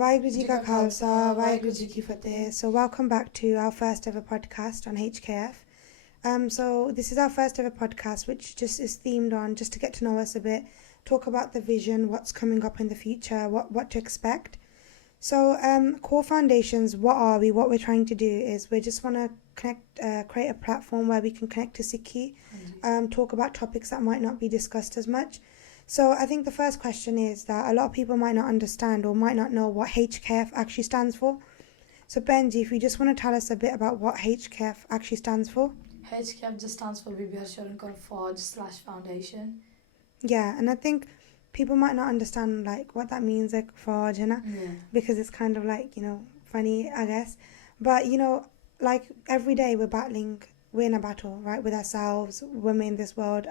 Waheguru Ji Ka Khalsa, Waheguru Ji Ki Fateh. So welcome back to our first ever podcast on HKF. So this is our first ever podcast, which just is themed on just to get to know us a bit, talk about the vision, what's coming up in the future, what to expect. So Kaurfoundations, what are we? What we're trying to do is we just want to create a platform where we can connect to Sikhi, talk about topics that might not be discussed as much. So I think the first question is that a lot of people might not understand or might not know what HKF actually stands for. So Benji, if you just want to tell us a bit about what HKF actually stands for. HKF just stands for Bibi Hasnain Kaur/Foundation. Yeah, and I think people might not understand like what that means, like Fauj, because it's kind of like, funny, I guess. But, like every day we're in a battle, right, with ourselves, women in this world,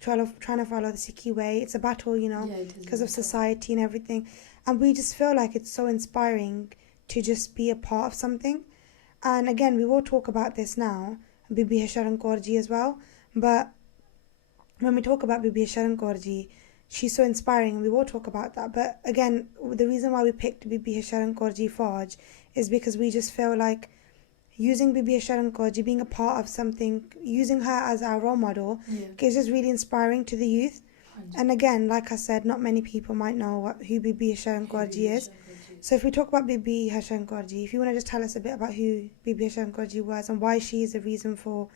trying to follow the Sikhi way. It's a battle, because of society and everything. And we just feel like it's so inspiring to just be a part of something. And again, we will talk about this now, Bibi Hasnain Kaur ji as well. But when we talk about Bibi Hasnain Kaur ji, she's so inspiring, and we will talk about that. But again, the reason why we picked Bibi Hasnain Kaur ji Fauj is because we just feel like using Bibi Hasnain Kaur ji, being a part of something, using her as our role model, is just really inspiring to the youth. 100%. And again, like I said, not many people might know who Bibi Hasnain Kaur ji is. So if we talk about Bibi Hasnain Kaur ji, if you want to just tell us a bit about who Bibi Hasnain Kaur ji was and why she is the reason for,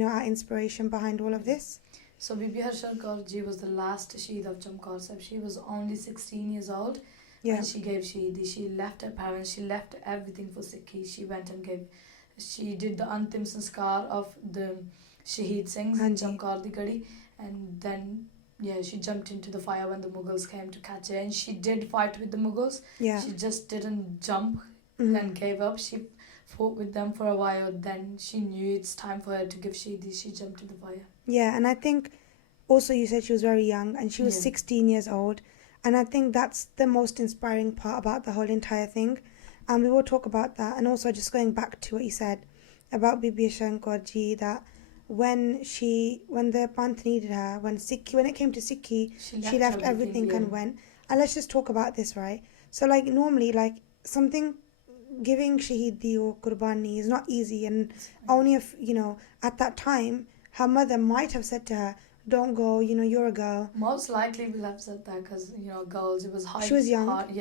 our inspiration behind all of this. So Bibi Hasnain Kaur ji was the last Shaheed of Kaur Sahib. She was only 16 years old when she gave Shaheedi. She left her parents, she left everything for Sikhi. She did the Antim Sanskar of the Shaheed Singhs in Jamkar di Gadi, and then she jumped into the fire when the Mughals came to catch her, and she did fight with the Mughals. She just didn't jump and gave up. She fought with them for a while, then she knew it's time for her to give Shaheedi. She jumped in the fire. Yeah, and I think also you said she was very young and she was 16 years old, and I think that's the most inspiring part about the whole entire thing. And we will talk about that. And also just going back to what you said about Bibi Hasnain Kaur ji, that when the Panth needed her, when it came to Sikhi, she left everything and went. And let's just talk about this, right? So like normally, like something, giving Shaheedi or Qurbani is not easy, and only if, at that time, her mother might have said to her, don't go, you're a girl. Most likely we'll have said that because, girls, it was hard. She was young. Hard.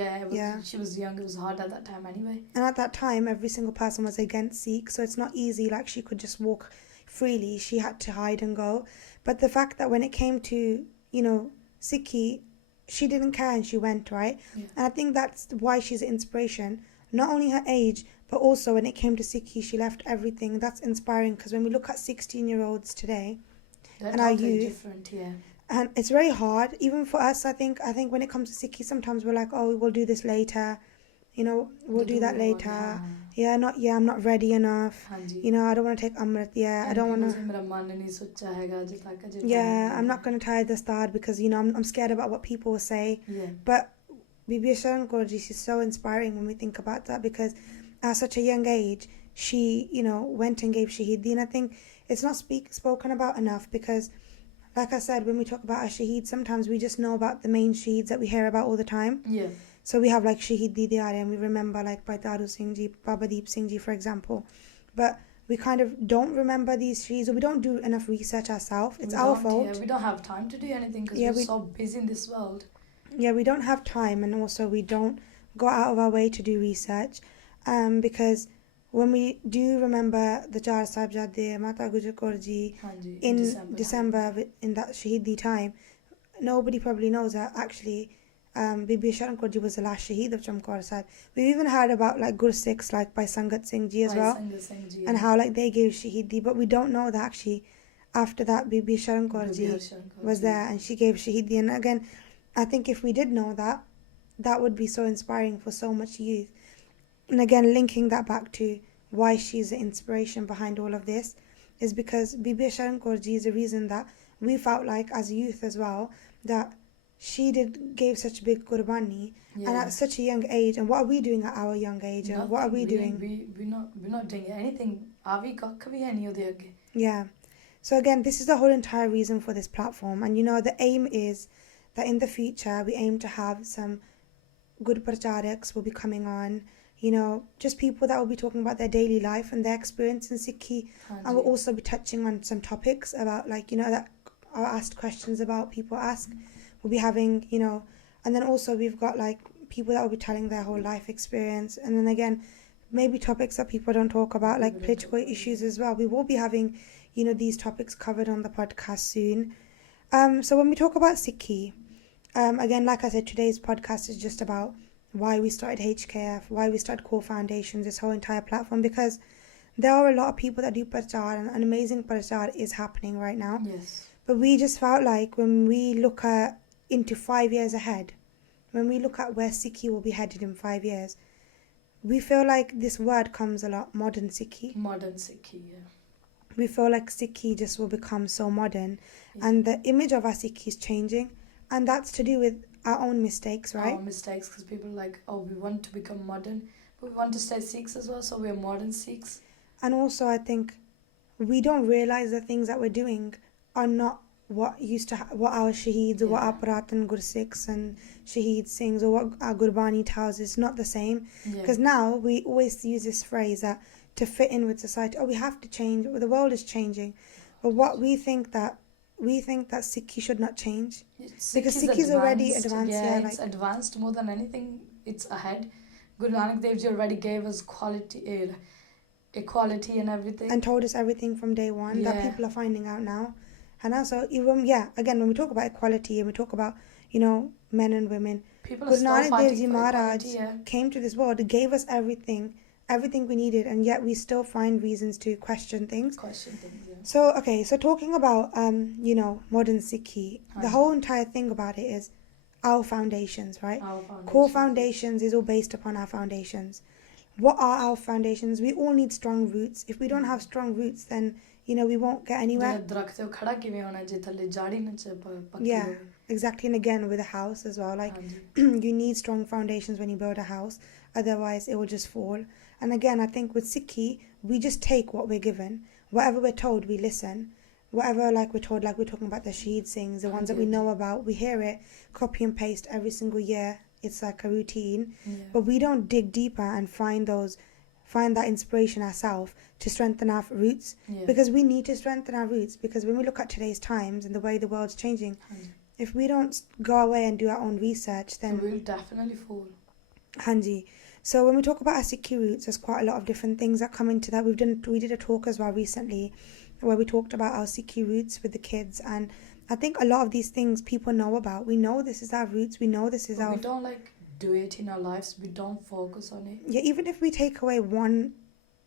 She was young. It was hard at that time anyway. And at that time, every single person was against Sikh, so it's not easy, like she could just walk freely. She had to hide and go. But the fact that when it came to, Sikhi, she didn't care and she went, right? Yeah. And I think that's why she's an inspiration. Not only her age, but also when it came to Sikhi, she left everything. That's inspiring, because when we look at 16-year-olds today, they're totally different, and it's very hard, even for us. I think when it comes to Sikhi, sometimes we're like, oh, we'll do this later, we'll do that later. I'm not ready enough. I don't want to take Amrit. I don't want to. I'm not going to tie the start because I'm scared about what people will say. But Bibi Hasnain Kaur ji, she's so inspiring when we think about that, because at such a young age, she went and gave Shaheed. And I think it's not spoken about enough, because like I said, when we talk about our Shaheed, sometimes we just know about the main Shaheeds that we hear about all the time. So we have like Shaheed Didyare, and we remember like Bhai Taru Singh ji, Baba Deep Singh ji, for example. But we kind of don't remember these Shaheeds, or we don't do enough research ourselves. It's our fault. We don't have time to do anything because we're so busy in this world. We don't have time, and also we don't go out of our way to do research, because when we do remember the Char Sahibzade, Mata Gujar Kaur ji in December in that Shaheedi time, nobody probably knows that actually Bibi Hasnain Kaur ji was the last Shaheed of Kaur Sahib. We've even heard about like Gursikhs like by Sangat Singh ji as well, and how like they gave Shaheedi, but we don't know that actually after that Bibi Hasnain Kaur ji was there and she gave Shaheedi. And again, I think if we did know that, that would be so inspiring for so much youth. And again, linking that back to why she's the inspiration behind all of this is because Bibi Hasnain Kaur ji is the reason that we felt like as youth as well, that she gave such big qurbani and at such a young age. And what are we doing at our young age? And what are we doing? We're not doing anything. Yeah. So again, this is the whole entire reason for this platform. And the aim is that in the future we aim to have some good pracharaks will be coming on, just people that will be talking about their daily life and their experience in Sikhi. And we'll also be touching on some topics about that are asked questions about, people ask. We'll be having, and then also we've got like people that will be telling their whole life experience. And then again, maybe topics that people don't talk about, like political issues as well. We will be having, these topics covered on the podcast soon. So when we talk about Sikhi, again, like I said, today's podcast is just about why we started HKF, why we started Kaurfoundations, this whole entire platform, because there are a lot of people that do prachar, and an amazing prachar is happening right now. Yes. But we just felt like when we look into 5 years ahead, when we look at where Sikhi will be headed in 5 years, we feel like this word comes a lot, modern Sikhi. Modern Sikhi, yeah. We feel like Sikhi just will become so modern, and the image of our Sikhi is changing, and that's to do with our own mistakes, right? Our mistakes, because people are like, we want to become modern, but we want to stay Sikhs as well, so we're modern Sikhs. And also, I think we don't realise the things that we're doing are not what what our Shaheeds or what our Puratan Gursikhs and Shaheeds sings or what our Gurbani tells is not the same. Because now we always use this phrase that to fit in with society, we have to change, the world is changing. But what we think that Sikhi should not change. Because Sikhi is already advanced. Yeah, it's advanced more than anything. It's ahead. Guru Nanak Dev Ji already gave us equality and everything. And told us everything from day one that people are finding out now. And also, even, again, when we talk about equality and we talk about, men and women, Guru Nanak Dev Ji Maharaj came to this world, gave us everything we needed, and yet we still find reasons to question things. So talking about, modern Sikhi, the whole entire thing about it is our foundations, right? Kaurfoundations is all based upon our foundations. What are our foundations? We all need strong roots. If we don't have strong roots, then we won't get anywhere. Yeah, exactly. And again, with a house as well, like you need strong foundations when you build a house, otherwise it will just fall. And again, I think with Sikhi, we just take what we're given. Whatever we're told, we listen. Whatever we're told, like we're talking about the Shaheed sings, the ones that we know about, we hear it, copy and paste every single year. It's like a routine. But we don't dig deeper and find that inspiration ourselves to strengthen our roots, because we need to strengthen our roots, because when we look at today's times and the way the world's changing, if we don't go away and do our own research, then we'll definitely fall. Hanji. So when we talk about our Sikhi roots, there's quite a lot of different things that come into that. We did a talk as well recently where we talked about our Sikhi roots with the kids, and I think a lot of these things people know about. We know this is our roots. We know this is we don't do it in our lives. We don't focus on it. Yeah, even if we take away one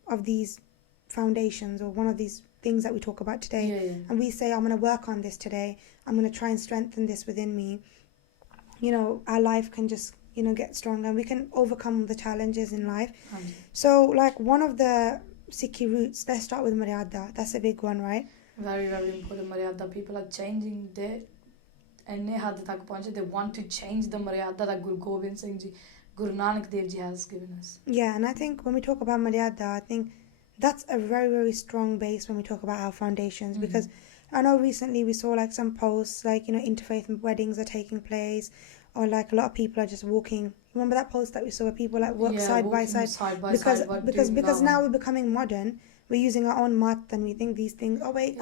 of these foundations or one of these things that we talk about today, and we say, I'm going to work on this today, I'm going to try and strengthen this within me, our life can just, get stronger, and we can overcome the challenges in life. So, one of the Sikhi roots, let's start with Maryada. That's a big one, right? Very, very important Maryada. People are changing they want to change the Maryada that Guru Gobind Singh Ji, Guru Nanak Dev Ji has given us. Yeah, and I think when we talk about Maryada, I think that's a very, very strong base when we talk about our foundations, because I know recently we saw some posts interfaith weddings are taking place, or a lot of people are just walking. Remember that post that we saw where people walk side by side because now we're becoming modern. We're using our own mat and we think these things,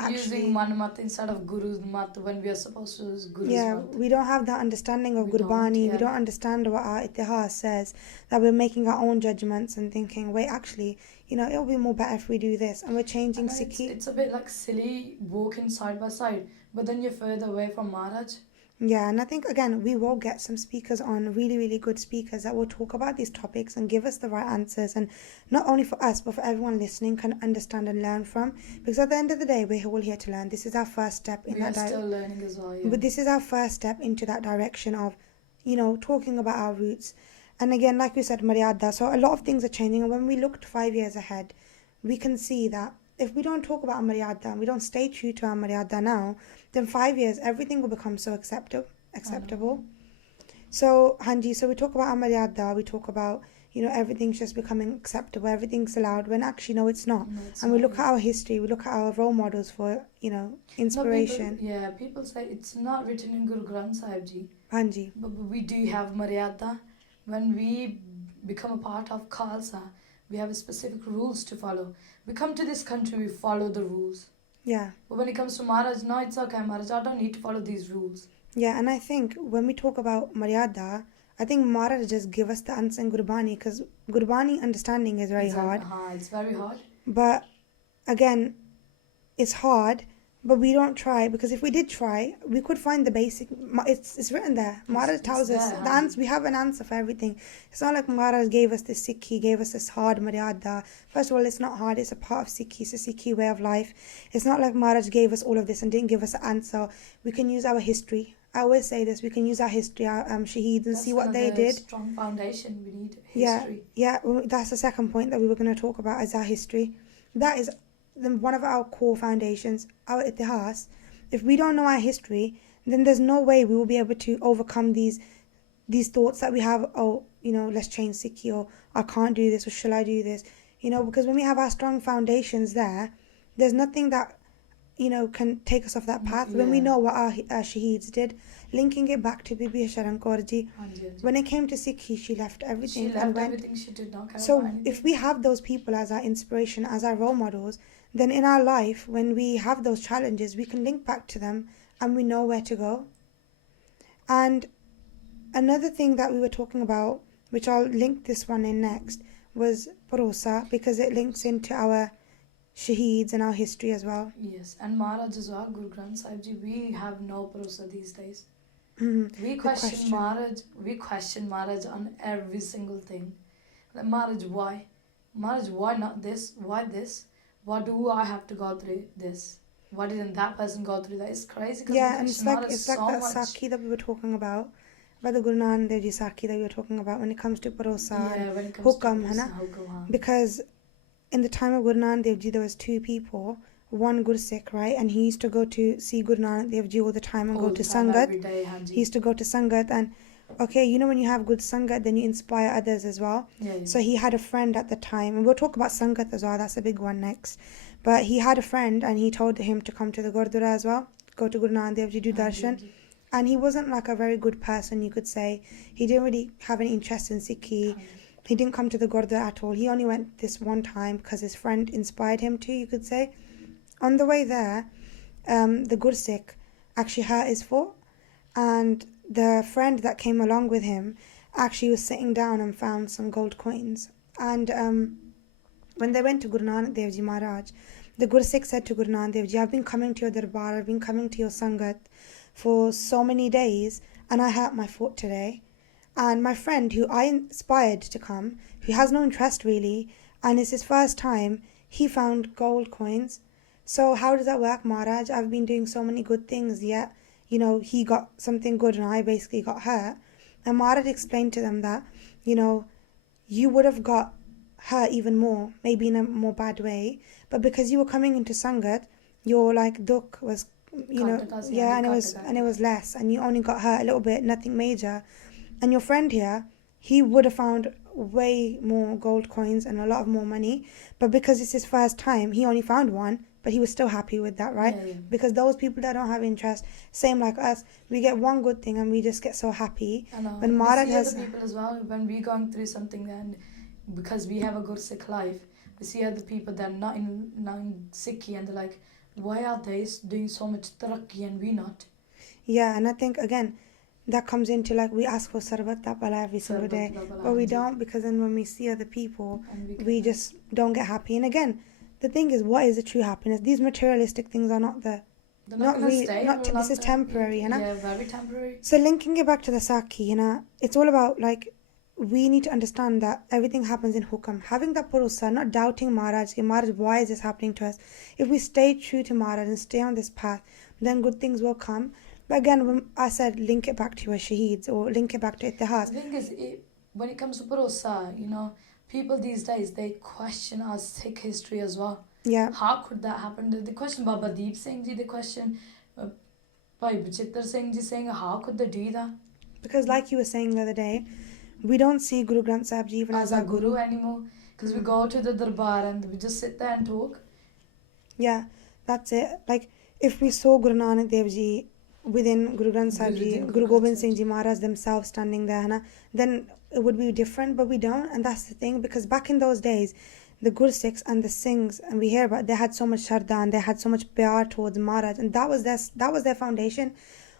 using man mat instead of Guru's mat when we are supposed to use Guru's mat. We don't have that understanding of Gurbani. We don't understand what our Itihas says, that we're making our own judgments and thinking, it'll be more better if we do this, and we're changing Sikhi. It's a bit silly walking side by side, but then you're further away from Maharaj. Yeah, and I think, again, we will get some speakers on, really, really good speakers that will talk about these topics and give us the right answers. And not only for us, but for everyone listening can understand and learn from. Because at the end of the day, we're all here to learn. This is our first step in that direction. We are still learning as well, yeah. But this is our first step into that direction of, talking about our roots. And again, like we said, Maryada. So a lot of things are changing. And when we looked 5 years ahead, we can see that if we don't talk about our Maryada and we don't stay true to our Maryada now, then 5 years, everything will become so acceptable. So, Hanji, so we talk about our Maryada, we talk about, everything's just becoming acceptable, everything's allowed, when actually, no, it's not. We look at our history, we look at our role models for, inspiration. People say it's not written in Guru Granth Sahib Ji. Hanji. But we do have Maryada. when we become a part of Khalsa, we have specific rules to follow. We come to this country, we follow the rules. Yeah. But when it comes to Maharaj, no, it's okay, Maharaj, I don't need to follow these rules. Yeah, and I think when we talk about Maryada, I think Maharaj just give us the answer in Gurbani, because Gurbani understanding is very hard. It's very hard. But again, it's hard, but we don't try, because if we did try, we could find the basic. It's written there. Maharaj tells us the answer. We have an answer for everything. It's not like Maharaj gave us this Sikhi, gave us this hard Maryada. First of all, it's not hard. It's a part of Sikhi. It's a Sikhi way of life. It's not like Maharaj gave us all of this and didn't give us an answer. We can use our history. I always say this, we can use our history, our Shaheeds, and see what they did. Strong foundation, we need history. Yeah, that's the second point that we were going to talk about, is our history. That is one of our core foundations, our itihas. If we don't know our history, then there's no way we will be able to overcome these thoughts that we have, let's change Sikhi, or I can't do this, or shall I do this? Because when we have our strong foundations there's nothing that can take us off that path. When we know what our Shaheeds did, linking it back to Bibi Hasnain Kaurji, when it came to Sikhi, she left everything. Everything. She did not care so about anything. If we have those people as our inspiration, as our role models, then in our life, when we have those challenges, we can link back to them and we know where to go. And another thing that we were talking about, which I'll link this one in next, was Bharosa, because it links into our Shaheeds and our history as well. Yes, and Maharaj as well, Guru Granth Sahib Ji, we have no Bharosa these days. We question Maharaj on every single thing. Like, Maharaj, why? Maharaj, why not this? Why this? Why do I have to go through this? Why didn't that person go through that? It's crazy. Yeah, and it's like that Sakhi that we were talking about the Guru Nanak Dev Ji Sakhi that we were talking about when it comes to Bharosa and Hukam, hai na? Because in the time of Guru Nanak Dev Ji, there was two people, one Gursikh, right? And he used to go to see Guru Nanak Dev Ji all the time and go to Sangat. He used to go to Sangat, and when you have good Sangat, then you inspire others as well. So he had a friend at the time, and we'll talk about Sangat as well, that's a big one next. But he had a friend, and he told him to come to the Gurdwara as well, go to Guru Nanak Dev Ji, do darshan. And he wasn't like a very good person, you could say. He didn't really have any interest in Sikhi. He didn't come to the Gurdwara at all. He only went this one time because his friend inspired him to, you could say. On the way there, the Gursikh actually hurt his foot, and the friend that came along with him actually was sitting down and found some gold coins. And when they went to Guru Nanak Dev Ji Maharaj, the Gursikh said to Guru Nanak Dev Ji, I've been coming to your darbar, I've been coming to your Sangat for so many days, and I hurt my foot today. And my friend, who I inspired to come, who has no interest really, and it's his first time, he found gold coins. So how does that work, Maharaj? I've been doing so many good things, yet, he got something good and I basically got hurt. And Maharaj explained to them that, you would have got hurt even more, maybe in a more bad way, but because you were coming into Sangat, your dukh was, and it was less, and you only got hurt a little bit, nothing major. And your friend here, he would have found way more gold coins and a lot of more money, but because it's his first time, he only found one, but he was still happy with that, right? Yeah. Because those people that don't have interest, same like us, we get one good thing and we just get so happy. When Maharaj has other people as well, when we're going through something, and because we have a good Sikh life, we see other people that are not in Sikhi, and they're like, why are they doing so much tarakki and we not? Yeah, and I think again, that comes into we ask for sarvat da bala every single day, but we don't, because then when we see other people, we just don't get happy. And again, the thing is, what is the true happiness? These materialistic things are not the... this is temporary, Yeah, very temporary. So linking it back to the Sakhi, it's all about we need to understand that everything happens in hukam. Having that bharosa, not doubting Maharaj, why is this happening to us? If we stay true to Maharaj and stay on this path, then good things will come. But again, when I said link it back to your Shaheeds or link it back to Itihas. The thing is, when it comes to bharosa, people these days, they question our Sikh history as well. Yeah. How could that happen? They question Baba Deep Singh Ji, they question Bhai Bachittar Singh Ji, saying how could they do that? Because like you were saying the other day, we don't see Guru Granth Sahib Ji even as our Guru anymore. Because we go to the darbar and we just sit there and talk. Yeah, that's it. If we saw Guru Nanak Dev Ji within Guru Granth Sahib Ji, Guru Gobind Singh Ji Maharaj themselves standing there, then it would be different, but we don't, and that's the thing, because back in those days, the Gursikhs and the Singhs, and we hear about, they had so much Shraddha and they had so much pyar towards Maharaj, and that was their foundation.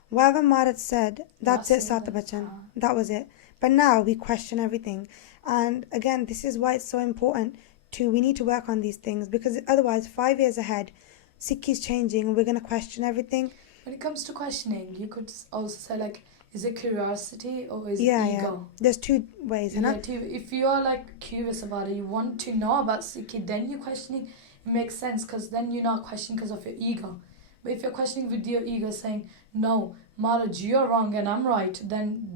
Whatever Maharaj said, that's it, Sat Bachan. That was it. But now we question everything. And again, this is why it's so important we need to work on these things, because otherwise 5 years ahead, Sikhi is changing and we're going to question everything. When it comes to questioning, you could also say, like, is it curiosity or is it ego? Yeah. There's two ways, If you are like curious about it, you want to know about Sikhi, then you're questioning. It makes sense, because then you're not questioning because of your ego. But if you're questioning with your ego, saying, no, Maharaj, you're wrong and I'm right, then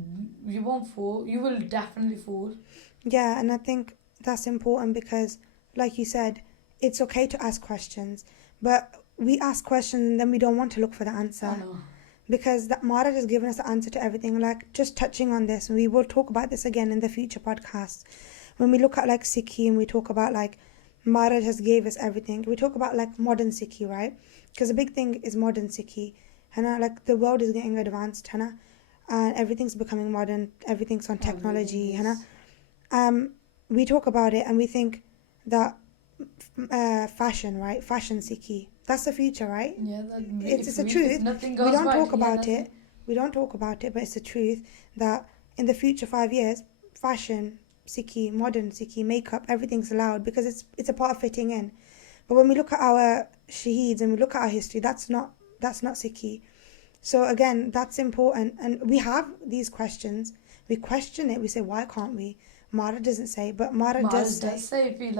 you won't fall. You will definitely fall. Yeah, and I think that's important because, like you said, it's okay to ask questions, but we ask questions and then we don't want to look for the answer. I know. Because that Maharaj has given us the answer to everything. Like, just touching on this, and we will talk about this again in the future podcasts. When we look at like Sikhi and we talk about like Maharaj has gave us everything, we talk about like modern Sikhi, right? Because the big thing is modern Sikhi. Like the world is getting advanced, and everything's becoming modern, everything's on technology. We talk about it and we think that fashion, right? Fashion Sikhi. That's the future, right? Yeah, it's the truth. We don't talk about it. We don't talk about it, but it's the truth that in the future 5 years, fashion, Sikhi, modern Sikhi, makeup, everything's allowed because it's a part of fitting in. But when we look at our Shaheeds and we look at our history, that's not Sikhi. So again, that's important. And we have these questions. We question it. We say, why can't we? Maharaj doesn't say, but Maharaj does say. If we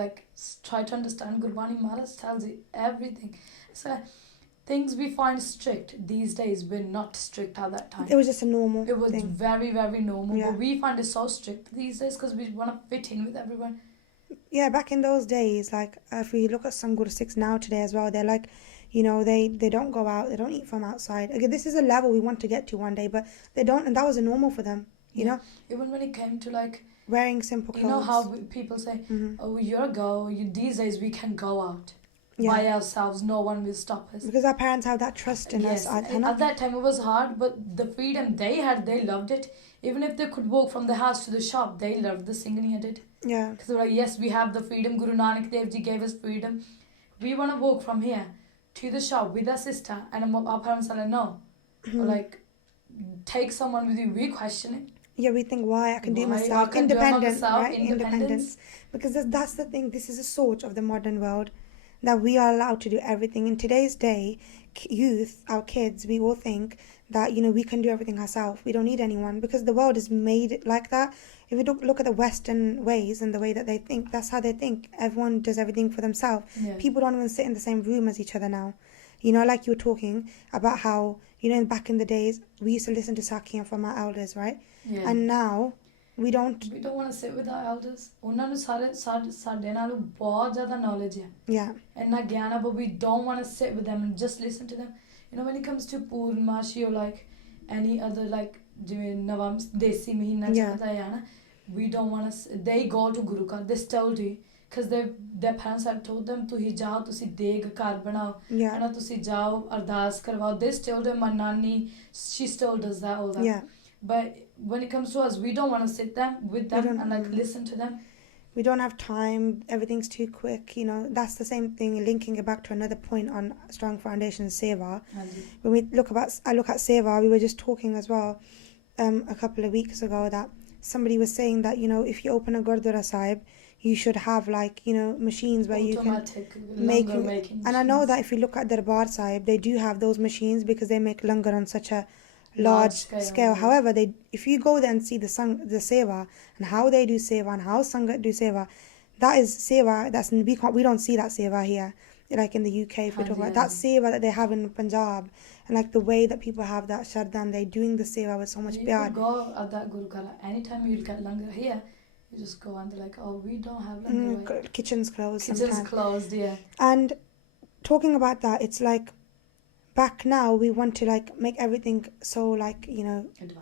try to understand Gurbani, Maharaj tells you everything. So things we find strict these days were not strict at that time. It was just a normal thing. It was very, very normal. Yeah. But we find it so strict these days because we want to fit in with everyone. Yeah, back in those days, like if we look at some Gursikhs now today as well, they're like, they don't go out, they don't eat from outside. Again, this is a level we want to get to one day, but they don't, and that was a normal for them, you know? Even when it came to like wearing simple clothes. You know how people say, oh, you're a girl, these days we can go out by ourselves, no one will stop us. Because our parents have that trust in us. At that time it was hard, but the freedom they had, they loved it. Even if they could walk from the house to the shop, they loved the singing I did. Yeah. Because they were like, yes, we have the freedom, Guru Nanak Dev Ji gave us freedom. We want to walk from here to the shop with our sister, and our parents are like, no. Or like, take someone with you, we question it. Yeah, we think, why? I can do it myself. Independence, right? Independence. Because that's the thing. This is a sort of the modern world that we are allowed to do everything. In today's day, youth, our kids, we all think that, we can do everything ourselves. We don't need anyone because the world is made like that. If we look at the Western ways and the way that they think, that's how they think. Everyone does everything for themselves. Yeah. People don't even sit in the same room as each other now. Like you were talking about how, back in the days, we used to listen to Sakhiyan from our elders, right? Yeah. And now we don't want to sit with our elders. ਉਹਨਾਂ ਨੂੰ ਸਾਡੇ ਨਾਲ ਬਹੁਤ ਜ਼ਿਆਦਾ knowledge ਹੈ. Yeah. ਇੰਨਾ ਗਿਆਨ ਹੈ, but we don't want to sit with them and just listen to them. When it comes to Purnamashi or like any other like ਜਿਵੇਂ ਨਵਾਂ ਦੇਸੀ ਮਹੀਨਾ ਚੱਲਦਾ ਹੈ ਨਾ, we don't want to. They go to Guru Ka. They still do. Because their parents have told them ਤੁਸੀਂ ਜਾਓ, ਤੁਸੀਂ ਦੇਗ ਘਰ ਬਣਾਓ, ਹਨਾ, ਤੁਸੀਂ ਜਾਓ ਅਰਦਾਸ ਕਰਵਾਓ. They still do. My nanny, she still does that, all that. Yeah. But when it comes to us, we don't want to sit there with them and like listen to them. We don't have time. Everything's too quick. That's the same thing. Linking it back to another point on Strong Foundations, Seva. When I look at Seva, we were just talking as well a couple of weeks ago that somebody was saying that if you open a Gurdwara Sahib, you should have like machines where automatic, you can make. And machines. I know that if you look at Darbar Sahib, they do have those machines because they make langar on such a large scale. However, if you go there and see the seva and how they do seva and how Sangha do seva, that is seva. We don't see that seva here, like in the UK. If we talk about that seva that they have in Punjab, and like the way that people have that Shraddha, and they doing the seva with so much pyar. You go at that Gurukala anytime you'll get langar here. You just go and they're like, oh, we don't have langar. Kitchen's closed. Kitchen's closed, yeah. And talking about that, it's like, back now we want to like make everything so like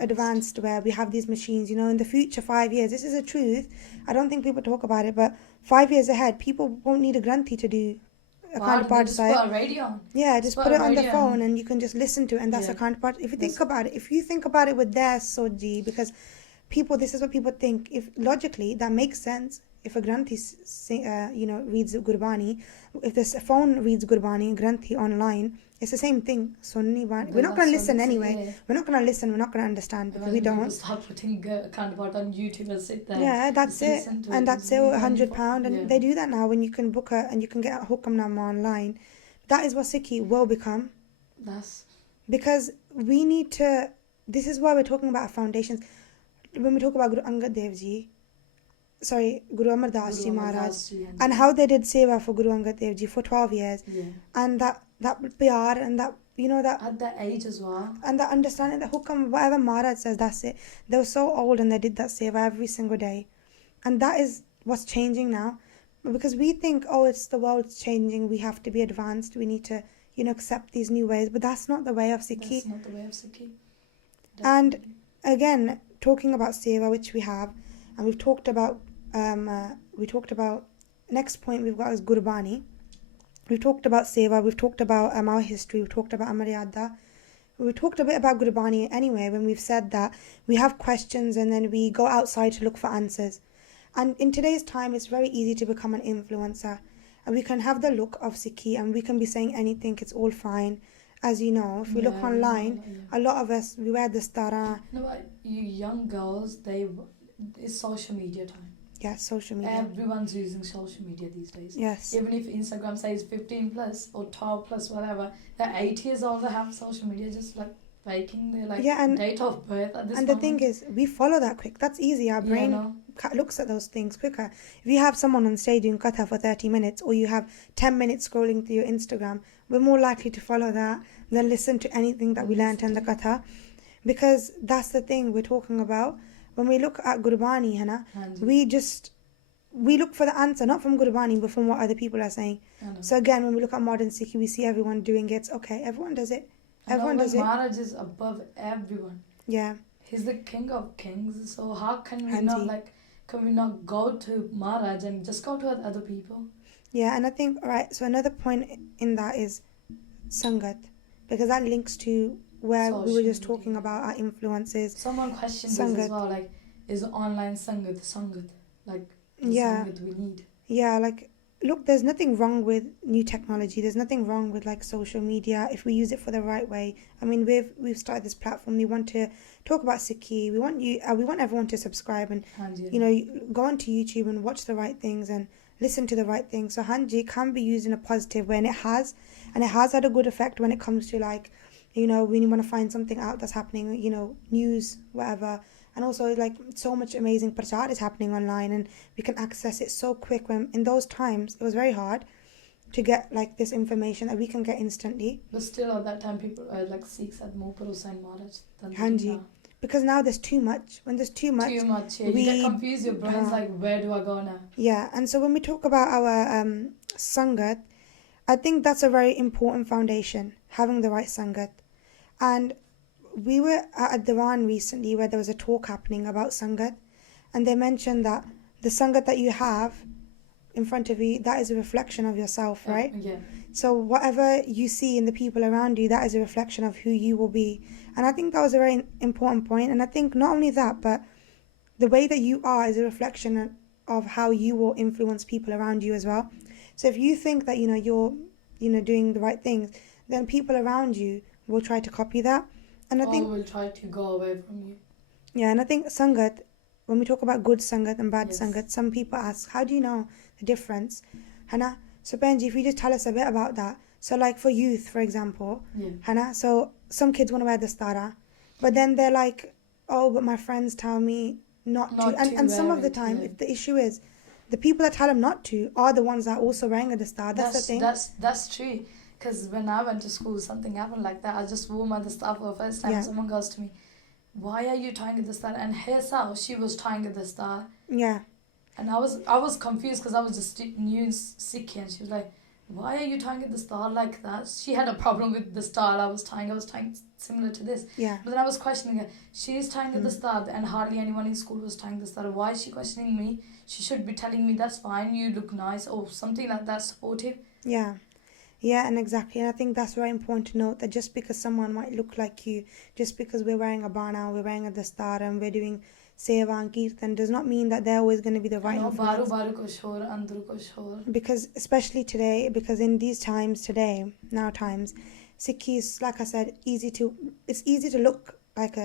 advanced where we have these machines. In the future 5 years, this is the truth. I don't think people talk about it, but 5 years ahead, people won't need a granthi to do a kind part just put a radio on. Yeah, just put it on the phone and you can just listen to it, and that's a kind part. If you think about it with their soji, because this is what people think. If logically that makes sense. If a Granthi, reads Gurbani, if this phone reads Gurbani, Granthi online, it's the same thing. Sunni Bani. We're not going to listen anyway. Yeah. We're not going to listen. We're not going to understand because we don't. Start putting Kandapart on YouTube and sit there. Yeah, that's it. And that's it. £100, and they do that now. When you can book and you can get a Hukamnama online. That is what Sikhi will become. Because we need to. This is why we're talking about our foundations. When we talk about Guru Angad Dev Ji. Guru Amar Das Ji Maharaj, and how they did seva for Guru Angad Dev Ji for 12 years, and that pyar and that that at that age as well, and that understanding that hukam, whatever Maharaj says, that's it. They were so old and they did that seva every single day, and that is what's changing now, because we think, it's the world's changing, we have to be advanced, we need to accept these new ways, but that's not the way of Sikhi. That's not the way of Sikhi. And again, talking about seva, which we have, and we've talked about. Next point we've got is Gurbani. We've talked about seva, we've talked about our history, we've talked about Amaryada. We talked a bit about Gurbani anyway when we've said that we have questions and then we go outside to look for answers. And in today's time, it's very easy to become an influencer. And we can have the look of Sikhi and we can be saying anything, it's all fine. As you know, if we look online, a lot of us, we wear the stara. You young girls, it's social media time. Yes, social media. Everyone's using social media these days. Yes. Even if Instagram says 15 plus or 12 plus, whatever, they're 8 years old, they have social media, just like faking their date of birth at this moment. And the thing is, we follow that quick. That's easy. Our brain looks at those things quicker. If you have someone on stage doing katha for 30 minutes or you have 10 minutes scrolling through your Instagram, we're more likely to follow that than listen to anything that we learnt in the katha. Because that's the thing we're talking about. When we look at Gurbani, we look for the answer, not from Gurbani, but from what other people are saying. So again, when we look at modern Sikhi, we see everyone doing it. It's okay, everyone does it. Everyone does it. Maharaj is above everyone. Yeah. He's the king of kings. So how can we not go to Maharaj and just go to other people? Yeah, and I think, so another point in that is Sangat. Because that links to where we were just talking about our influences. Someone questioned this as well, is online Sangat Sangat? Sangat we need. Yeah, look, there's nothing wrong with new technology. There's nothing wrong with social media if we use it for the right way. I mean, we've started this platform. We want to talk about Sikhi. We want everyone to subscribe and go onto YouTube and watch the right things and listen to the right things. So Hanji can be used in a positive way, and it has had a good effect when it comes to when you want to find something out that's happening, news, whatever. And also, so much amazing prachar is happening online and we can access it so quick. When in those times, it was very hard to get, this information that we can get instantly. But still, at that time, people, Sikhs had more Bharosa in Maharaj than Hanji. Because now there's too much. When there's too much, yeah. You get confused, your brain's where do I go now? Yeah, and so when we talk about our Sangat, I think that's a very important foundation, having the right Sangat. And we were at a Diwan recently where there was a talk happening about Sangat, and they mentioned that the Sangat that you have in front of you, that is a reflection of yourself, right? Yeah. So whatever you see in the people around you, that is a reflection of who you will be. And I think that was a very important point. And I think not only that, but the way that you are is a reflection of how you will influence people around you as well. So if you think that, you're, doing the right things, then people around you will try to copy that. And I think will try to go away from you. Yeah, and I think Sangat, when we talk about good Sangat and bad Sangat, some people ask, how do you know the difference? Hana? So Benji, if you just tell us a bit about that. So for youth, for example, Hana, so some kids want to wear the stara, but then they're like, oh, but my friends tell me not to. And some of the time, if the issue is, the people that tell them not to are the ones that are also wearing the stara. That's the thing. That's true. Because when I went to school, something happened like that. I just wore my the star for the first time. Someone goes to me, why are you tying the star? And herself, she was tying the star. Yeah. And I was confused because I was just new Sikhi, and she was like, why are you tying the star like that? She had a problem with the star I was tying similar to this. Yeah. But then I was questioning her. She's tying the star and hardly anyone in school was tying the star. Why is she questioning me? She should be telling me, that's fine, you look nice, or something like that, supportive. Yeah. Yeah, and exactly. And I think that's very important to note that just because someone might look like you, just because we're wearing a bana, we're wearing a dastar and we're doing seva and kirtan does not mean that they're always going to be the right influence. Because especially today, because in these times today, now times, Sikhis, like I said, it's easy to look like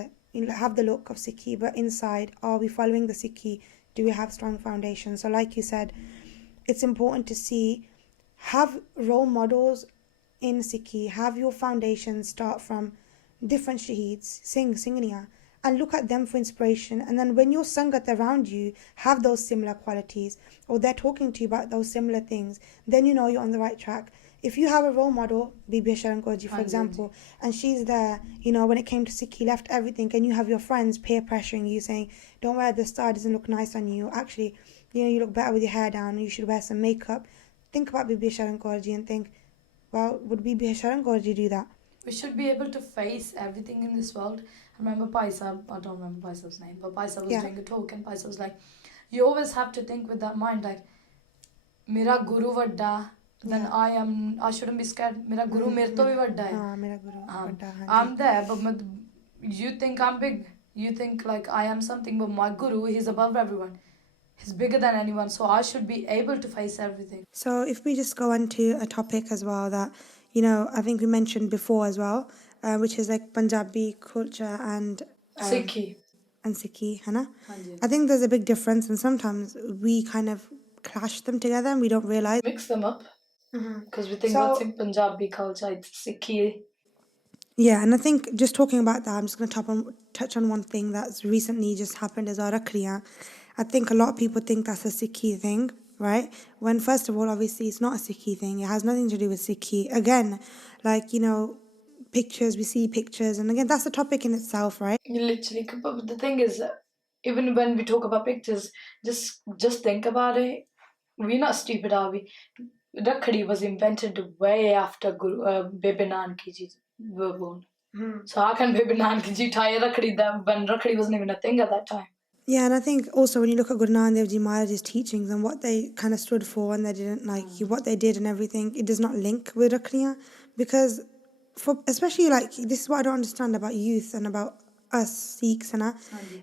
have the look of Sikhi, but inside, are we following the Sikhi? Do we have strong foundations? So like you said, it's important to have role models in Sikhi, have your foundations start from different Shaheeds, singing, and look at them for inspiration. And then when your Sangat around you have those similar qualities, or they're talking to you about those similar things, then you know you're on the right track. If you have a role model, Bibi Hasnain, for example, and she's there, when it came to Sikhi, left everything, and you have your friends peer pressuring you, saying, don't wear this star, it doesn't look nice on you. Actually, you look better with your hair down, you should wear some makeup. Think about Bibi Hasnain and think, well, would Bibi Hasnain do that? We should be able to face everything in this world. I remember Paisa, I don't remember Paisa's name, but Paisa was doing a talk, and Paisa was like, you always have to think with that mind, like, Mera Guru Vadda, then I shouldn't be scared. Mera Guru mere to bhi vadda hai. Mera Guru vadda, I'm there, but you think I'm big. You think like I am something, but my Guru, he's above everyone. He's bigger than anyone, so I should be able to face everything. So if we just go on to a topic as well that, I think we mentioned before as well, which is like Panjabi culture and Sikhi. And Sikhi, hai na? I think there's a big difference, and sometimes we kind of clash them together and we don't realize. Mix them up. Because we think what's in Punjabi culture, it's Sikhi. Yeah, and I think just talking about that, I'm just going to touch on one thing that's recently just happened as our Rakriya. I think a lot of people think that's a Sikhi thing, right? When first of all, obviously, it's not a Sikhi thing. It has nothing to do with Sikhi. Again, like, pictures, we see pictures, and again, that's a topic in itself, right? Literally, but the thing is, even when we talk about pictures, just think about it. We're not stupid, are we? Rakhdi was invented way after Bibi Nanki ji were born. So how can Bibi Nanki ji tie Rakhdi when Rakhdi wasn't even a thing at that time? Yeah, and I think also when you look at Guru Nanak Dev Ji Maharaj's teachings and what they kind of stood for and they didn't what they did and everything, it does not link with Rakhdiya, because especially this is what I don't understand about youth and about us Sikhs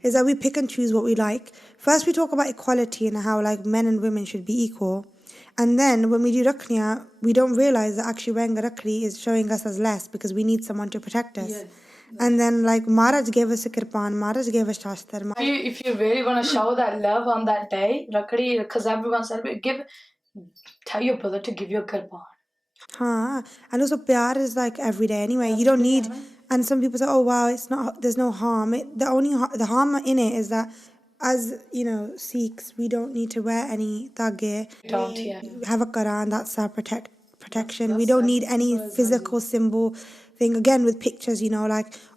is that we pick and choose what we like. First we talk about equality and how men and women should be equal. And then when we do Rakhdiya, we don't realize that actually wearing a Rakhdi is showing us as less because we need someone to protect us. Yes. And then Maharaj gave us a kirpan, Maharaj gave us shastar. If you really want to show that love on that day, Rakhdi, because everyone celebrates, tell your brother to give you a kirpan. And also pyar is every day anyway. You don't need, and some people say, oh wow, it's not, there's no harm. The harm in it is that as Sikhs, we don't need to wear any dhage. We have a Quran, that's our protection. We don't need any physical symbol thing. Again, with pictures,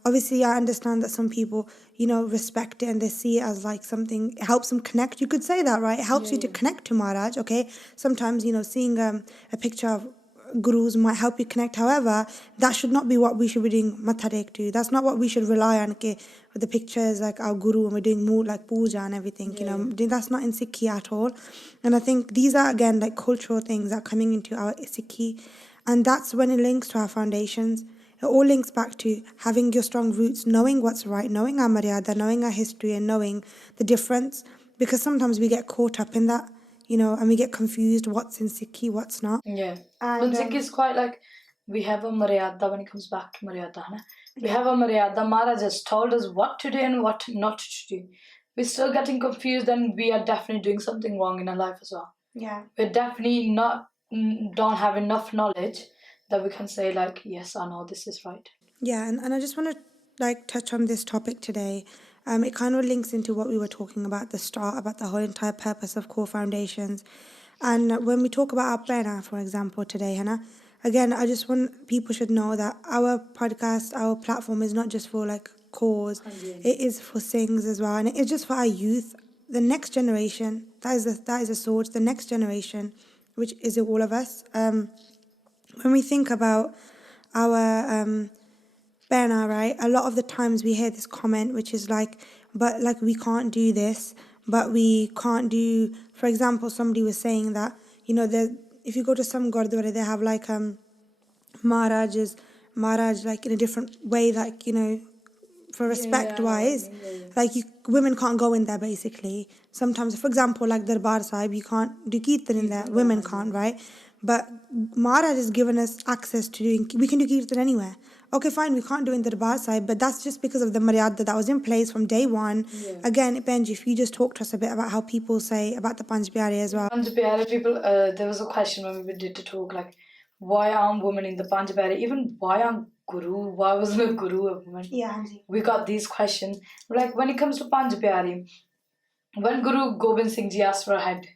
obviously I understand that some people, respect it and they see it as something, it helps them connect. You could say that, right? It helps you to connect to Maharaj, okay? Sometimes, seeing a picture of gurus might help you connect. However, that should not be what we should be doing matha tek to. That's not what we should rely on, okay? With the pictures our guru and we're doing more puja and everything, that's not in Sikhi at all. And I think these are again cultural things that are coming into our Sikhi, and that's when it links to our foundations. It all links back to having your strong roots, knowing what's right, knowing our maryada, knowing our history, and knowing the difference, because sometimes we get caught up in that, and we get confused what's in Sikhi, what's not. Yeah. And Sikhi is quite we have a maryada when it comes back to maryada. We have a maryada. Maharaj has told us what to do and what not to do. We're still getting confused, and we are definitely doing something wrong in our life as well. Yeah. We're definitely don't have enough knowledge that we can say yes, I know this is right. Yeah, and I just want to touch on this topic today. It kind of links into what we were talking about at the start, about the whole entire purpose of Kaurfoundations. And when we talk about our prana, for example, today, Hannah, again, I just want people should know that our podcast, our platform is not just for cause. It is for things as well, and it is just for our youth, the next generation. That is a sword. The next generation, which is all of us. When we think about our prana, right? A lot of the times we hear this comment, which is but we can't do this, but we can't do. For example, somebody was saying that if you go to some gurdwara, they have Maharaj in a different way, for respect-wise. Like, women can't go in there, basically. Sometimes, for example, like Darbar Sahib, you can't do Kirtan in there. Women can't, right? But Maharaj has given us access to doing... We can do Kirtan anywhere. Okay, fine, we can't do it in the Darbar Sahib, but that's just because of the Maryada that was in place from day one. Again, Benji, if you just talk to us a bit about how people say about the Panj Pyare as well. Panj Pyare people, there was a question when we did to talk, like, why aren't women in the Panj Pyare? Even why aren't Guru? Why wasn't a Guru a woman? Yeah. We got these questions. Like, when it comes to Panj Pyare, when Guru Gobind Singh Ji asked for a head,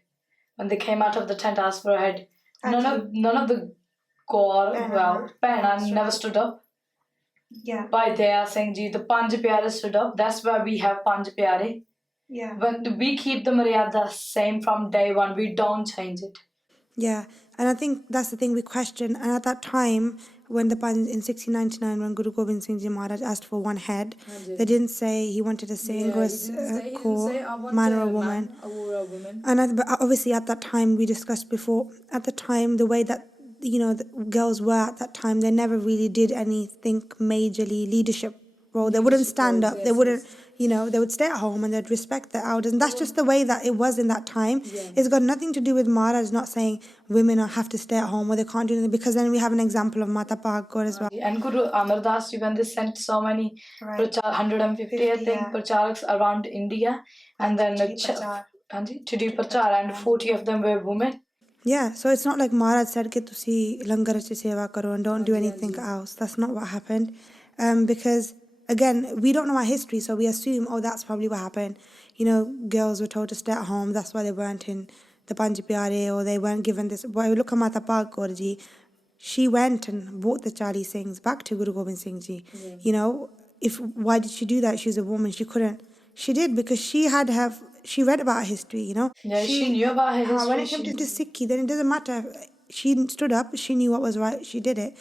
when they came out of the tent, asked for a head, none of the Kaur, Pehna never stood up. Yeah. By Daya Singh Ji, the Panj Pyare stood up. That's why we have Panj Pyare. Yeah. When we keep the Maryada same from day one, we don't change it. Yeah, and I think that's the thing we question. And at that time, when in 1699, when Guru Gobind Singh Ji Maharaj asked for one head, they didn't say he wanted a Singh or a man or a woman. And but obviously at that time, we discussed before, at the time, the way that the girls were at that time, they never really did anything majorly leadership role. They wouldn't stand up. They wouldn't, they would stay at home and they'd respect their elders. And that's just the way that it was in that time. It's got nothing to do with Maharaj not saying women have to stay at home or they can't do anything, because then we have an example of Mata Kaur as well. And Guru Amar Das Ji, when they sent so many, 150, I think, pracharaks around India, and then to do prachar, and 40 of them were women. Yeah, so it's not like Maharaj said कि तुसी लंगर च सेवा करो and don't do anything else. That's not what happened. Because again, we don't know our history, so we assume, that's probably what happened. Girls were told to stay at home, that's why they weren't in the Panj Pyare, or they weren't given this. But look at Mata Kaur Ji, she went and brought the 40 Singhs back to Guru Gobind Singh Ji. Why did she do that? She was a woman, she couldn't. She did because she read about her history, Yeah, she knew about her history. When it came to Sikhi, then it doesn't matter. She stood up, she knew what was right, she did it.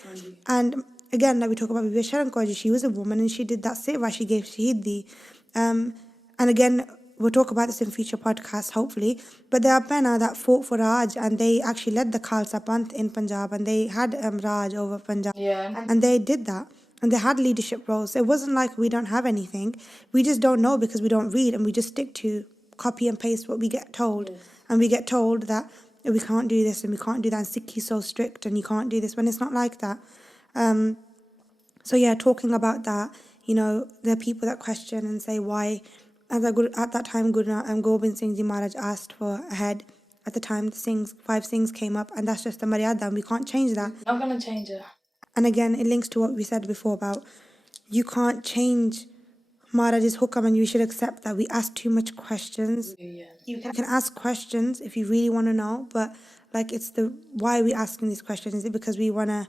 And again, like we talk about Bibi Hasnain, she was a woman and she did that seva, she gave Shaheed. And again, we'll talk about this in future podcasts, hopefully. But there are Pehna that fought for Raj and they actually led the Khalsa Panth in Punjab and they had Raj over Punjab. Yeah. And they did that. And they had leadership roles. It wasn't like we don't have anything. We just don't know because we don't read and we just stick to copy and paste what we get told. Yes. And we get told that we can't do this and we can't do that. And Sikhi is so strict and you can't do this when it's not like that. So yeah, talking about that, there are people that question and say why. At that time, Guru Gobind Singh Ji Maharaj asked for a head. At the time, the 5 Singhs came up and that's just the Maryada and we can't change that. Not going to change it. And again, it links to what we said before about you can't change Maharaj's hukam and you should accept that we ask too much questions. Yeah. You can ask questions if you really want to know, but like why are we asking these questions? Is it because we want to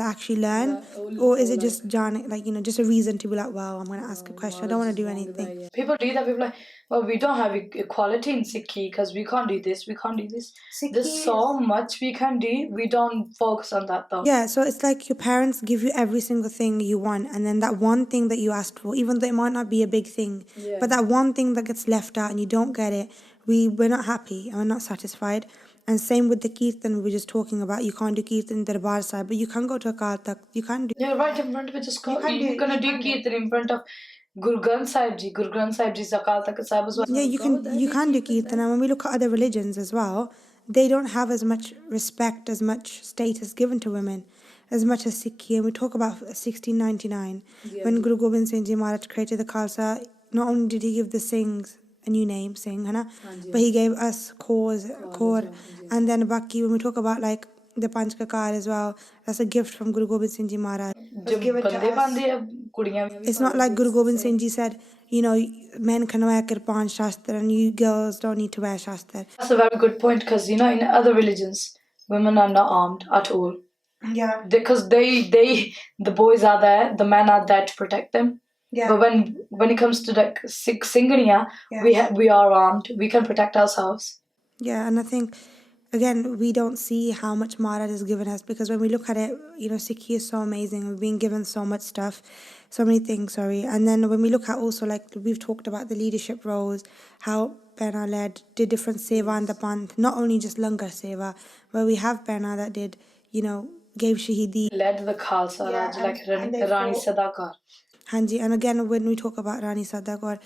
actually learn, or is it just just a reason to be like, well, I'm going to ask a question, I don't want to do anything. People do that. People are like, well, we don't have equality in Sikhi because we can't do this, we can't do this. There's so much we can do, we don't focus on that though. Yeah, so it's like your parents give you every single thing you want, and then that one thing that you asked for, even though it might not be a big thing, but that one thing that gets left out and you don't get it, we're not happy and we're not satisfied. And same with the Kirtan we were just talking about. You can't do Kirtan in the Darbar Sahib, but you can go to Akal Takht. You can do... Yeah, right in front of it. Just go. You're going to do Kirtan in front of Guru Granth Sahib Ji. Guru Granth Sahib Ji's Akal Takht Sahib as well. Yeah, you can do Kirtan. And when we look at other religions as well, they don't have as much respect, as much status given to women, as much as Sikhi. And we talk about 1699, when Guru Gobind Singh Ji Maharaj created the Khalsa. Not only did he give the Singhs a new name, Singh, but he gave us Kaur. And then Baki, when we talk about like the Panch Kakar as well, that's a gift from Guru Gobind Singh Ji Maharaj. It's not like Guru Gobind Singh Ji said, men can wear kirpan shastra and you girls don't need to wear shastra. That's a very good point because, in other religions, women are not armed at all. Yeah. Because the boys are there, the men are there to protect them. Yeah. But when it comes to like Sikh Singhaniya, we are armed. We can protect ourselves. Yeah, and I think, again, we don't see how much Maharaj has given us, because when we look at it, Sikhi is so amazing. We've been given so much stuff, so many things, And then when we look at also, like we've talked about the leadership roles, how Pehna did different seva in the Panth, not only just Langar seva, where we have Pehna that did, gave Shaheedi. Led the Khalsa Raj, like Rani Sadakar. Hanji, and again, when we talk about Rani Sada Kaur,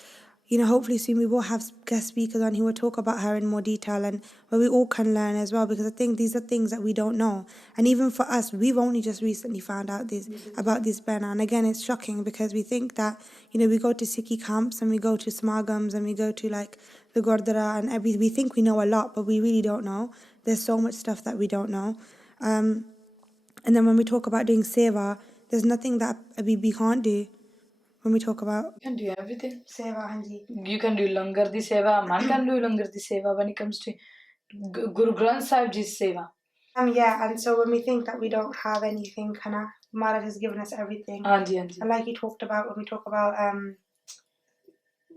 hopefully soon we will have guest speakers on who will talk about her in more detail and where we all can learn as well, because I think these are things that we don't know. And even for us, we've only just recently found out about this banner. And again, it's shocking because we think that, we go to Sikhi camps and we go to smagams and we go to like the Gurdwara and we think we know a lot, but we really don't know. There's so much stuff that we don't know. And then when we talk about doing seva, there's nothing that a Bibi can't do. When we talk about, you can do everything. Seva, hanji. You can do langar di seva, man can do langar di seva when it comes to Guru Granth Sahib Ji's seva. Yeah, and so when we think that we don't have anything, Maharaj has given us everything. Hanji. And like you talked about when we talk about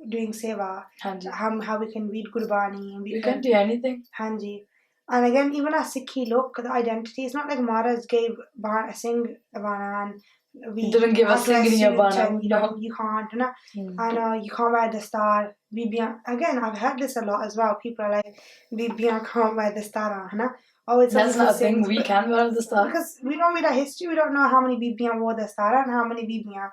doing seva, how we can read Gurbani. We can do anything. Hanji. And again, even our Sikhi look, the identity, it's not like Maharaj gave a sing Bana and we didn't give us singing Bana. You can't, and you can't wear the star. Again, I've heard this a lot as well. People are like, Bibiyan can't wear the star, that's not a thing. We can wear the star. Because we don't read our history, we don't know how many Bibiyan wore the star and how many Bibiyan.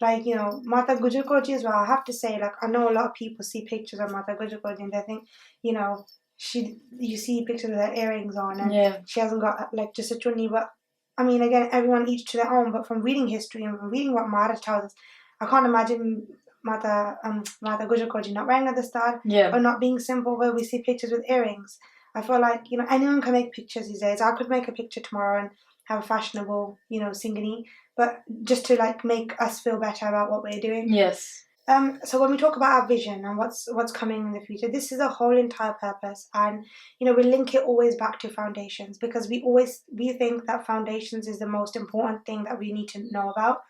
Like, Mata Gujar Kaur Ji as well, I have to say, like, I know a lot of people see pictures of Mata Gujar Kaur Ji and they think, you see pictures with her earrings on and she hasn't got, like, just a chunni, but I mean, again, everyone each to their own, but from reading history and from reading what Maharaj tells us, I can't imagine Mata Gujar Kaur Ji not wearing the star or not being simple where we see pictures with earrings. I feel like, anyone can make pictures these days. I could make a picture tomorrow and have a fashionable, singani, but just to, like, make us feel better about what we're doing. Yes. So when we talk about our vision and what's coming in the future, this is a whole entire purpose, and we link it always back to foundations, because we think that foundations is the most important thing that we need to know about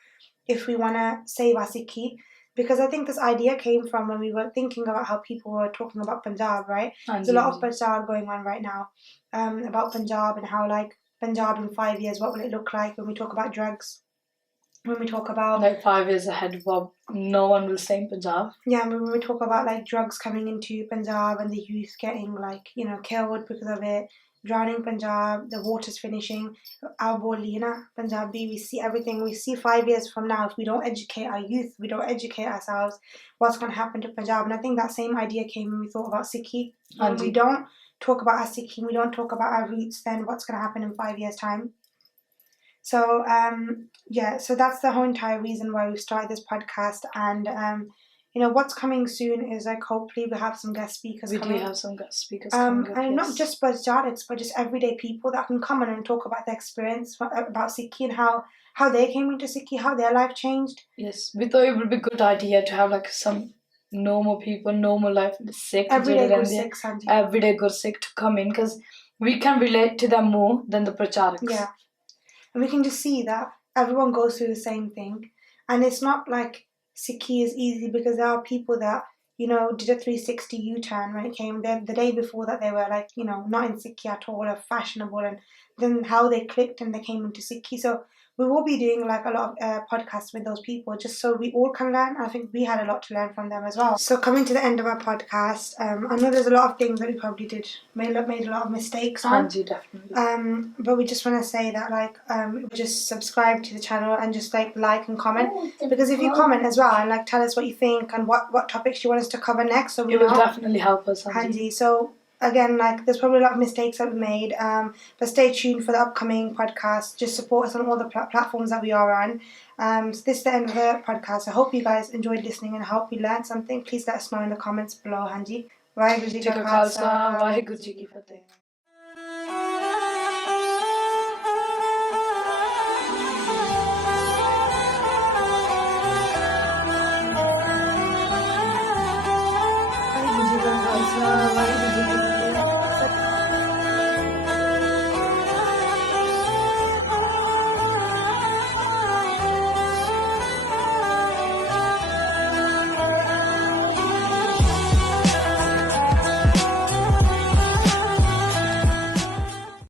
if we want to save our Sikhi. Because I think this idea came from when we were thinking about how people were talking about Punjab, right? There's a lot of Punjab going on right now about Punjab and how, like, Punjab in 5 years, what will it look like when we talk about drugs? When we talk about, like, 5 years ahead, well, no one will stay in Punjab. Yeah, when we talk about, like, drugs coming into Punjab and the youth getting, like, killed because of it, drowning Punjab, the water's finishing, our boli, Punjabi, we see everything. We see 5 years from now, if we don't educate our youth, we don't educate ourselves, what's going to happen to Punjab. And I think that same idea came when we thought about Sikhi. When we don't talk about our Sikhi, we don't talk about our roots, then what's going to happen in 5 years' time? So, so that's the whole entire reason why we started this podcast. And, what's coming soon is, like, hopefully we'll have some guest speakers coming. We do have some guest speakers coming up, and not just Bajjadics, but just everyday people that can come on and talk about their experience about Sikhi and how they came into Sikhi, how their life changed. Yes, we thought it would be a good idea to have, like, some normal people, normal life, Sikh, everyday Sikh to come in, because we can relate to them more than the Prachariks. Yeah. And we can just see that everyone goes through the same thing. And it's not like Sikhi is easy, because there are people that, did a 360 U-turn when it came the day before that they were, like, not in Sikhi at all or fashionable, and then how they clicked and they came into Sikhi. So we will be doing, like, a lot of podcasts with those people just so we all can learn. I think we had a lot to learn from them as well. So coming to the end of our podcast, I know there's a lot of things that we probably made a lot of mistakes on. Definitely. But we just want to say that, like, just subscribe to the channel and just, like and comment, because if you comment as well and, like, tell us what you think and what topics you want us to cover next, so it will definitely help us. Hanji. So again, like, there's probably a lot of mistakes that we made, but stay tuned for the upcoming podcast. Just support us on all the platforms that we are on. So this is the end of the podcast. I hope you guys enjoyed listening and I hope you learned something. Please let us know in the comments below. Hanji. Waheguru Ji Ka Khalsa, Waheguru Ji Ki Fateh.